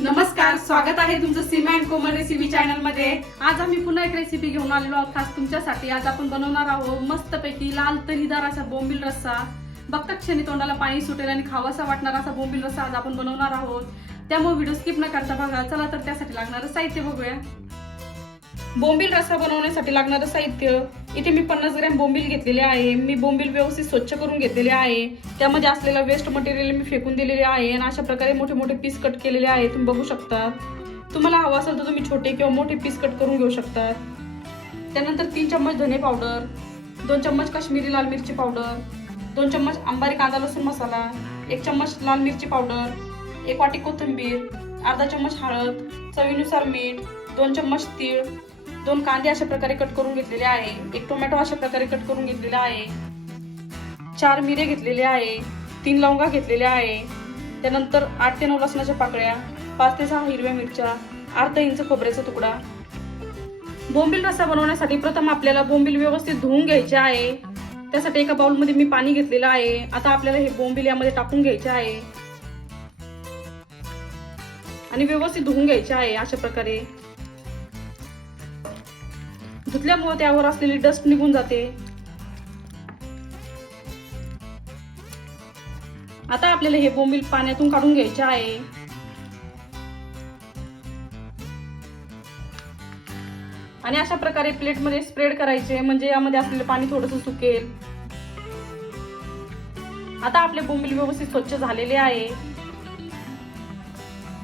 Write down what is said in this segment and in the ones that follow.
नमस्कार स्वागत आहे तुमचं सीमा अँड कोमल रेसिपी चॅनलमध्ये आज आम्ही पुन्हा एक रेसिपी घेऊन आलेलो आहोत खास तुमच्यासाठी. आज आपण बनवणार आहोत मस्तपैकी लाल तरीदार असा बोंबील रस्सा. बघता क्षणी तोंडाला पाणी सुटेल आणि खावासा वाटणार असा बोंबील रस्सा आज आपण बनवणार आहोत. त्यामुळे व्हिडिओ स्किप न करता बघा. चला तर त्यासाठी लागणारं साहित्य बघूया. बोंबील रस्सा बनवण्यासाठी लागणारं साहित्य. इथे मी पन्नास ग्रॅम बोंबील घेतलेले आहे. मी बोंबील व्यवस्थित स्वच्छ करून घेतलेले आहे. त्यामध्ये असलेला वेस्ट मटेरियल मी फेकून दिलेले आहे आणि अशा प्रकारे मोठे मोठे पीस कट केलेले आहे. तुम्ही बघू शकता. तुम्हाला हवं असेल तर तुम्ही छोटे किंवा मोठे पीस कट करून घेऊ शकता. त्यानंतर तीन चम्मच धने पावडर दोन चम्मच काश्मीरी लाल मिरची पावडर दोन चम्मच आंबारी कांदा लसूण मसाला एक चम्मच लाल मिरची पावडर एक वाटी कोथिंबीर अर्धा चम्मच हळद चवीनुसार मीठ दोन चम्मच तीळ दोन कांदे अशा प्रकारे कट करून घेतलेले आहे. एक टोमॅटो अशा प्रकारे कट करून घेतलेला आहे. चार मिरे घेतलेले आहे. तीन लवंगा घेतलेल्या आहे. त्यानंतर आठ ते नऊ लसणाच्या पाकळ्या पाच ते सहा हिरव्या मिरच्या अर्धा इंच खोबऱ्याचा तुकडा. बोंबील रस्सा बनवण्यासाठी प्रथम आपल्याला बोंबील व्यवस्थित धुवून घ्यायचे आहे. त्यासाठी एका बाउलमध्ये मी पाणी घेतलेलं आहे. आता आपल्याला हे बोंबील यामध्ये टाकून घ्यायचे आहे. आणि व्यवस्थित धुवून घ्यायचे आहे अशा प्रकारे. धुतल्यामुळे त्यावर असलेली डस्ट निघून जाते. आता आपल्याला हे बोंबील पाण्यातून काढून घ्यायचे आहे. आणि अशा प्रकारे प्लेटमध्ये स्प्रेड करायचे म्हणजे यामध्ये असलेलं पाणी थोडंसं सुकेल. आता आपले बोंबील व्यवस्थित स्वच्छ झालेले आहे.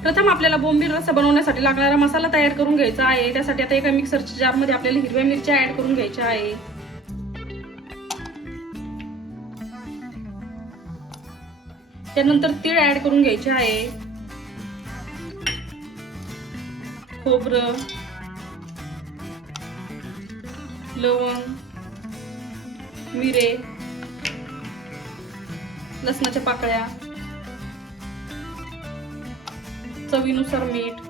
प्रथम आपल्याला बोंबील रस्सा बनवण्यासाठी लागणारा मसाला तयार करून घ्यायचा आहे. त्यासाठी आता एका मिक्सरच्या जारमध्ये आपल्याला हिरव्या मिरच्या ऍड करून घ्यायच्या आहे. त्यानंतर तीळ ऍड करून घ्यायचे आहे. खोबरं लवंग मिरे लसणाच्या पाकळ्या चवीनुसार मीठ.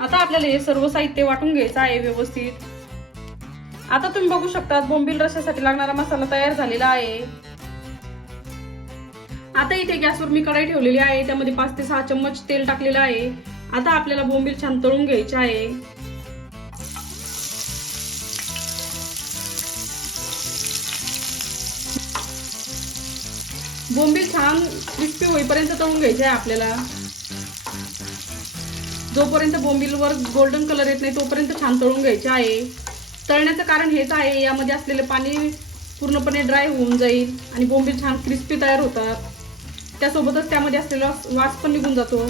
आता आपल्याला हे सर्व साहित्य वाटून घ्यायचं आहे व्यवस्थित. आता तुम्ही बघू शकता बोंबील रशासाठी लागणारा मसाला तयार झालेला आहे. आता इथे गॅसवर मी कढाई ठेवलेली आहे त्यामध्ये पाच ते सहा चम्मच तेल टाकलेलं आहे. आता आपल्याला बोंबील छान तळून घ्यायचे आहे. बोंबील छान क्रिस्पी होईपर्यंत तळून घ्यायचे आहे आपल्याला. जोपर्यंत बोंबीलवर गोल्डन कलर येत नाही तोपर्यंत छान तळून घ्यायचे आहे. तळण्याचं कारण हेच आहे यामध्ये असलेलं पाणी पूर्णपणे ड्राय होऊन जाईल आणि बोंबील छान क्रिस्पी तयार होतात. त्यासोबतच त्यामध्ये असलेला वास पण निघून जातो.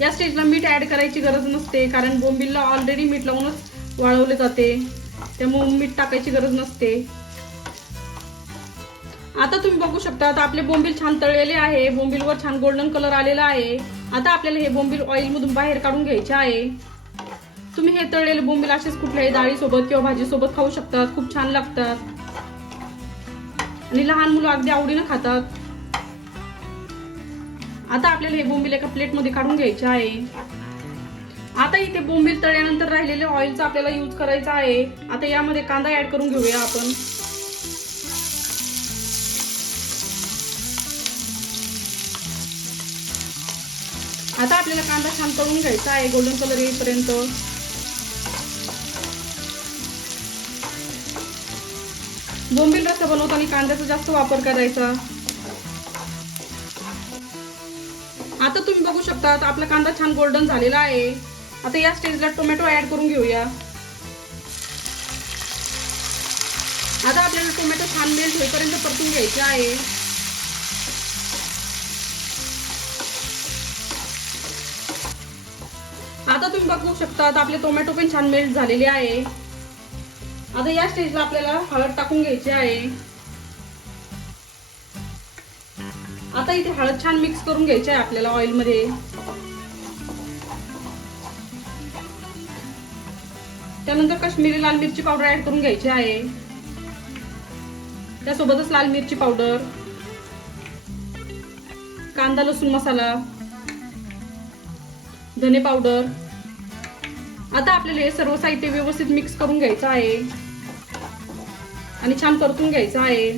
या स्टेजला मीठ ऍड करायची गरज नसते कारण बोंबीलला ऑलरेडी मीठ लावूनच वाळवले जाते. त्यामुळे मीठ टाकायची गरज नसते. आता तुम्ही बघू शकता आता आपले बोंबील छान तळलेले आहे बोंबीलवर छान गोल्डन कलर आलेला आहे. आता आपल्याला हे बोंबील ऑइलमधून बाहेर काढून घ्यायचे आहे. तुम्ही हे तळलेले बोंबील असेच कुठल्याही डाळीसोबत किंवा भाजीसोबत खाऊ शकतात खूप छान लागतात. आणि लहान मुलं अगदी आवडीनं खातात. आता आपल्याला हे बोंबील एका प्लेटमध्ये काढून घ्यायचे आहे. आता इथे बोंबील तळल्यानंतर राहिलेले ऑइलचा आपल्याला यूज करायचा आहे. आता यामध्ये कांदा ऍड करून घेऊया आपण. आता आपल्याला कांदा छान तळून घ्यायचा आहे. गोल्डन कलर येईपर्यंत. बोंबील रस्सा बनवताना कांद्याचा जास्त वापर करायचा. आता तुम्ही बघू शकता आपला कांदा छान गोल्डन झालेला आहे. आता या स्टेजला टोमॅटो ऍड करून घेऊया. आता आपल्याला टोमॅटो छान मेल्ट होईपर्यंत परतून घ्यायचे आहे. आता तुम्ही बघू शकता आपले टोमॅटो पण छान मेल्ट झालेले आहे. आता या स्टेजला आपल्याला हळद टाकून घ्यायची आहे. आता इथे हळद छान मिक्स करून घ्यायची आहे आपल्याला ऑइलमध्ये. त्यानंतर काश्मीरी लाल मिरची पावडर ऍड करून घ्यायची आहे. त्यासोबतच लाल मिरची पावडर कांदा लसूण मसाला धने पावडर आता आपल्याला हे सर्व साहित्य व्यवस्थित मिक्स करून घ्यायचं आहे. आणि छान परतून घ्यायचं आहे.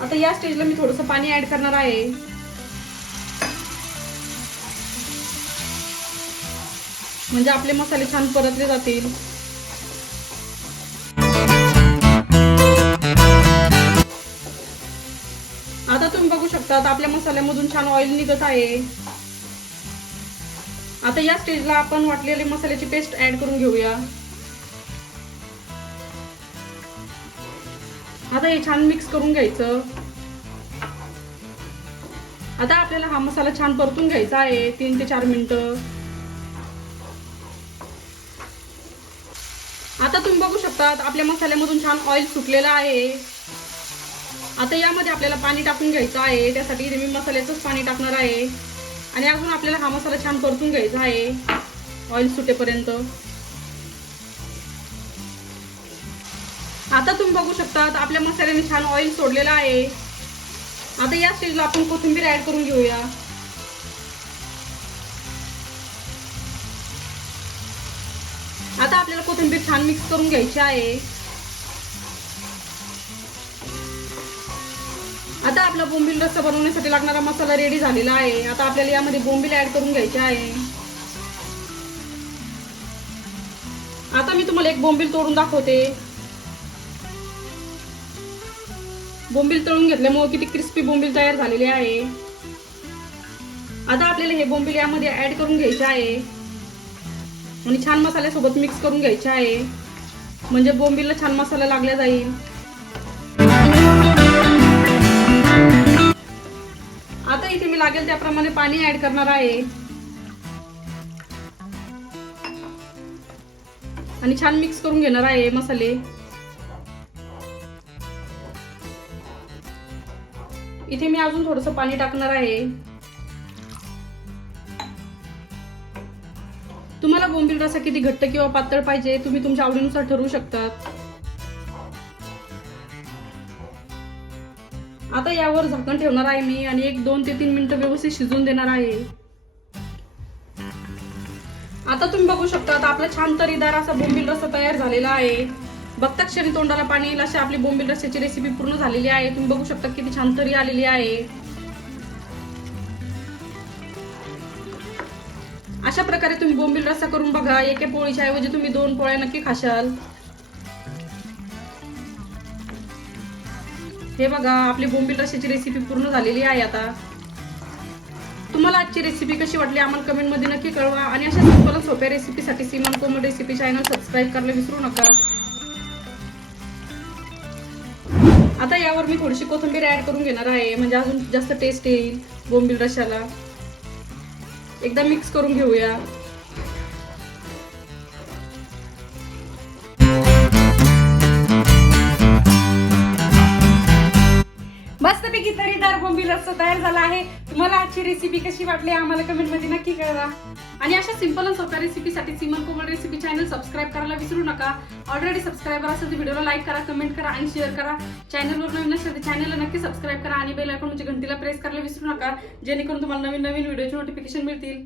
आता या स्टेजला मी थोडंसं पाणी ऍड करणार आहे. म्हणजे आपले मसाले छान परतले जातील. शकता आता आपल्या मसाल्यामधून छान ऑइल निघत आहे. आता या स्टेजला आपण वाटलेले मसाल्याची पेस्ट ऍड करून घेऊया. आता हे छान मिक्स करून घ्यायचं. आता आपल्याला हा मसाला छान परतून घ्यायचा आहे. तीन ते चार मिनिटं. आता तुम्ही बघू शकता आपल्या मसाल्यामधून छान ऑइल सुटलेलं आहे. आता यामध्ये आपल्याला पाणी टाकून घ्यायचं आहे. त्यासाठी मी मसाल्याचंच पाणी टाकणार आहे. आणि अजून आपल्याला हा मसाला छान परतून घ्यायचा आहे. ऑइल सुटेपर्यंत. आता तुम्ही बघू शकता आपल्या मसाल्याने छान ऑइल सोडलेलं आहे. आता या स्टेजला आपण कोथिंबीर ऍड करून घेऊया. आता आपल्याला कोथिंबीर छान मिक्स करून घ्यायची आहे. आता आपला बोंबील रस्सा बनवण्यासाठी लागणारा मसाला रेडी झालेला आहे. आता आपल्याला यामध्ये बोंबील ऍड करून घ्यायचे आहे. आता मी तुम्हाला एक बोंबील तोडून दाखवते. बोंबील तळून घेतल्यामुळे किती क्रिस्पी बोंबील तयार झालेले आहे. आता आपल्याला हे बोंबील यामध्ये ऍड करून घ्यायचे आहे. आणि छान मसाल्यासोबत मिक्स करून घ्यायचे आहे. म्हणजे बोंबीलला छान मसाला लागला जाईल. लागेल त्याप्रमाणे पाणी ऍड करणार आहे. आणि छान मिक्स करून घेणार आहे मसाले. इथे मी अजून थोडस पाणी टाकणार आहे. तुम्हाला बोंबील रसा किती घट्ट किंवा पातळ पाहिजे तुम्ही तुमच्या आवडीनुसार ठरवू शकतात. आता यावर झाकण ठेवणार आहे मी आणि एक दोन ते तीन मिनिटं व्यवस्थित शिजून देणार आहे. आता तुम्ही बघू शकता आता आपला छान तरीदार असा बोंबील रस्सा तयार झालेला आहे. बघता क्षणी तोंडाला पाणी येईल अशी आपली बोंबील रस्स्याची रेसिपी पूर्ण झालेली आहे. तुम्ही बघू शकता किती छान तरी आलेली आहे. अशा प्रकारे तुम्ही बोंबील रस्सा करून बघा. एके पोळीच्या ऐवजी तुम्ही दोन पोळ्या नक्की खाशाल. हे बघा आपली बोंबील रश्याची रेसिपी पूर्ण झालेली आहे आता. तुम्हाला आजची रेसिपी कशी वाटली आम्हाला कमेंटमध्ये नक्की कळवा. आणि अशा सिंपल सोप्या रेसिपीसाठी सीमन कोमल रेसिपी चॅनल सबस्क्राईब करायला विसरू नका. आता यावर मी थोडीशी कोथिंबीर ऍड करून घेणार आहे. म्हणजे अजून जास्त टेस्ट येईल बोंबील रशाला एकदा मिक्स करून घेऊया. मस्तपैकी तरीदार बोंबील रस्सा तयार झाला आहे. तुम्हाला आजची रेसिपी कशी वाटली आम्हाला कमेंटमध्ये नक्की कळवा. आणि अशा सिंपल आणि सोप्या रेसिपीसाठी सिमल कोमल रेसिपी चॅनल सबस्क्राईब करायला विसरू नका. ऑलरेडी सबस्क्राईबर असेल तर व्हिडिओला लाईक करा कमेंट करा आणि शेअर करा. चॅनलवर नवीन असेल तर चॅनलला नक्की सबस्क्राईब करा आणि बेल म्हणजे आयकॉनची घंटीला प्रेस करायला विसरू नका. जेणेकरून तुम्हाला नवीन नवीन व्हिडिओचे नोटिफिकेशन मिळतील.